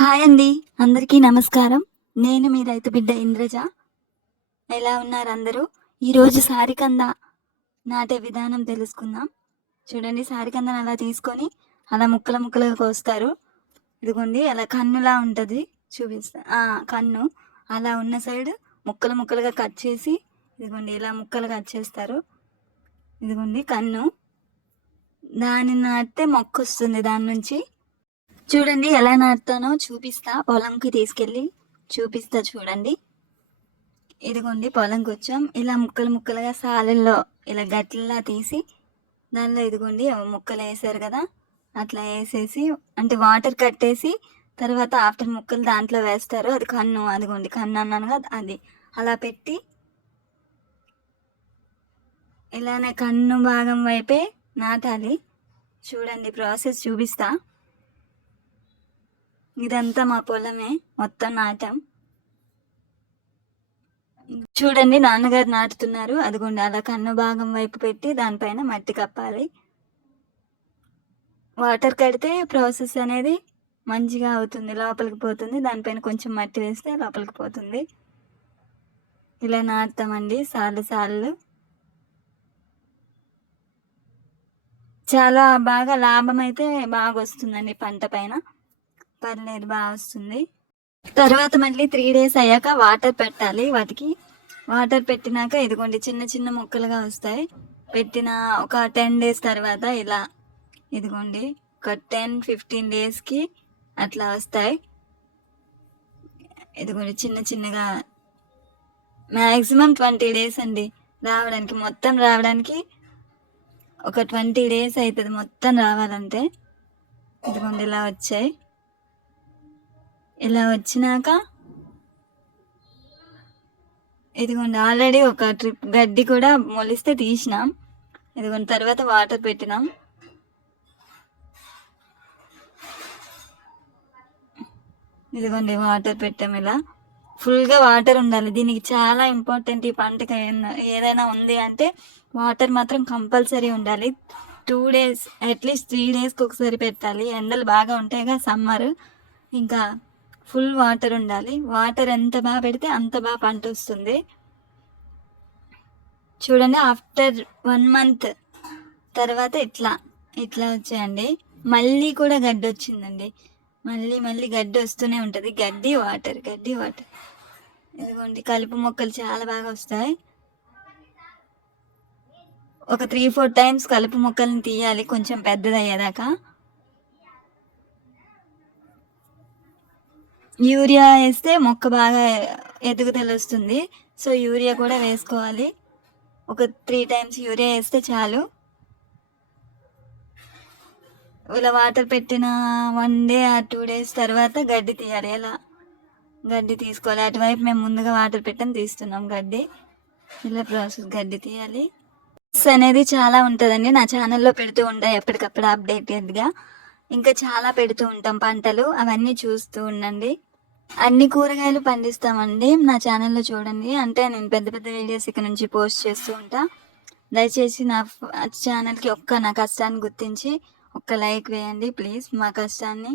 Hi అండి, అందరికీ నమస్కారం. నేను మీ రైతు బిడ్డ ఇంద్రజ. ఎలా ఉన్నారు అందరూ? ఈరోజు సారికంద నాటే విధానం తెలుసుకుందాం. చూడండి, సారికందను అలా తీసుకొని అలా ముక్కలు ముక్కలుగా కోస్తారు. ఇదిగోండి, అలా కన్నులా ఉంటుంది, చూపిస్తా. కన్ను అలా ఉన్న సైడ్ ముక్కలు ముక్కలుగా కట్ చేసి, ఇదిగోండి ఇలా ముక్కలు కట్ చేస్తారు. ఇదిగోండి కన్ను, దాన్ని నాటితే మొక్క వస్తుంది దాని నుంచి. చూడండి ఎలా నాటుతానో చూపిస్తా, పొలంకి తీసుకెళ్ళి చూపిస్తా. చూడండి, ఇదిగోండి పొలంకి వచ్చాం. ఇలా ముక్కలు ముక్కలుగా సాలల్లో ఇలా గట్లలా తీసి దానిలో ఇదిగోండి ముక్కలు వేసారు కదా, అట్లా వేసేసి అంటే వాటర్ కట్టేసి తర్వాత ఆఫ్టర్ ముక్కలు దాంట్లో వేస్తారు. అది కన్ను, అదిగోండి కన్ను అన్నాను కదా, అది అలా పెట్టి ఇలానే కన్ను భాగం వైపే నాటాలి. చూడండి ప్రాసెస్ చూపిస్తా. ఇదంతా మా పొలమే, మొత్తం నాటాం. చూడండి నాన్నగారు నాటుతున్నారు. అదిగోండి అలా కన్ను భాగం వైపు పెట్టి దానిపైన మట్టి కప్పాలి. వాటర్ కడితే ప్రాసెస్ అనేది మంచిగా అవుతుంది, లోపలికి పోతుంది. దానిపైన కొంచెం మట్టి వేస్తే లోపలికి పోతుంది. ఇలా నాటుతామండి సార్లు సార్లు. చాలా బాగా లాభం అయితే బాగా వస్తుందండి పంట పైన, పర్లేదు బాగా వస్తుంది. తర్వాత మళ్ళీ 3 days అయ్యాక వాటర్ పెట్టాలి వాటికి. వాటర్ పెట్టినాక ఇదిగోండి చిన్న చిన్న ముక్కలుగా వస్తాయి. పెట్టిన ఒక 10 days తర్వాత ఇలా ఇదిగోండి ఒక 10-15 daysకి అట్లా వస్తాయి. ఇదిగోండి చిన్న చిన్నగా, మ్యాక్సిమం 20 days అండి రావడానికి. మొత్తం రావడానికి ఒక 20 days అవుతుంది మొత్తం రావాలంటే. ఇదిగోండి ఇలా వచ్చాయి. ఇలా వచ్చినాక ఇదిగోండి ఆల్రెడీ ఒక ట్రిప్ గడ్డి కూడా మొలిస్తే తీసినాం. ఇదిగోండి తర్వాత వాటర్ పెట్టినాం. ఇదిగోండి వాటర్ పెట్టాం. ఇలా ఫుల్గా వాటర్ ఉండాలి దీనికి, చాలా ఇంపార్టెంట్. ఈ పంటకి ఏదైనా ఉంది అంటే వాటర్ మాత్రం కంపల్సరీ ఉండాలి. 2 days అట్లీస్ట్ 3 daysకి ఒకసారి పెట్టాలి. ఎండలు బాగా ఉంటాయి కదా సమ్మర్, ఇంకా ఫుల్ వాటర్ ఉండాలి. వాటర్ ఎంత బాగా పెడితే అంత బాగా పంట వస్తుంది. చూడండి ఆఫ్టర్ 1 month తర్వాత ఇట్లా ఇట్లా వచ్చాయండి. మళ్ళీ కూడా గడ్డి వచ్చిందండి. మళ్ళీ గడ్డి వస్తూనే ఉంటుంది. గడ్డి వాటర్. ఇదిగోండి కలుపు మొక్కలు చాలా బాగా వస్తాయి. ఒక 3-4 times కలుపు మొక్కలను తీయాలి కొంచెం పెద్దదయ్యేదాకా. యూరియా వేస్తే మొక్క బాగా ఎదుగుదల వస్తుంది. సో యూరియా కూడా వేసుకోవాలి. ఒక 3 times యూరియా వేస్తే చాలు. ఇలా వాటర్ పెట్టిన 1 day or 2 days తర్వాత గడ్డి తీయాలి. ఇలా గడ్డి తీసుకోవాలి. అటువైపు మేము ముందుగా వాటర్ పెట్టని తీస్తున్నాం గడ్డి. ఇలా ప్రాసెస్ గడ్డి తీయాలి. అనేది చాలా ఉంటుందండి, నా ఛానల్లో పెడుతూ ఉంటాయి ఎప్పటికప్పుడు అప్డేటెడ్గా. ఇంకా చాలా పెడుతూ ఉంటాం పంటలు, అవన్నీ చూస్తూ ఉండండి. అన్ని కూరగాయలు పండిస్తామండి నా ఛానల్లో చూడండి. అంటే నేను పెద్ద పెద్ద వీడియోస్ ఇక్కడ నుంచి పోస్ట్ చేస్తూ ఉంటా. దయచేసి నా ఛానల్కి నా కష్టాన్ని గుర్తించి ఒక్క లైక్ వేయండి ప్లీజ్. మా కష్టాన్ని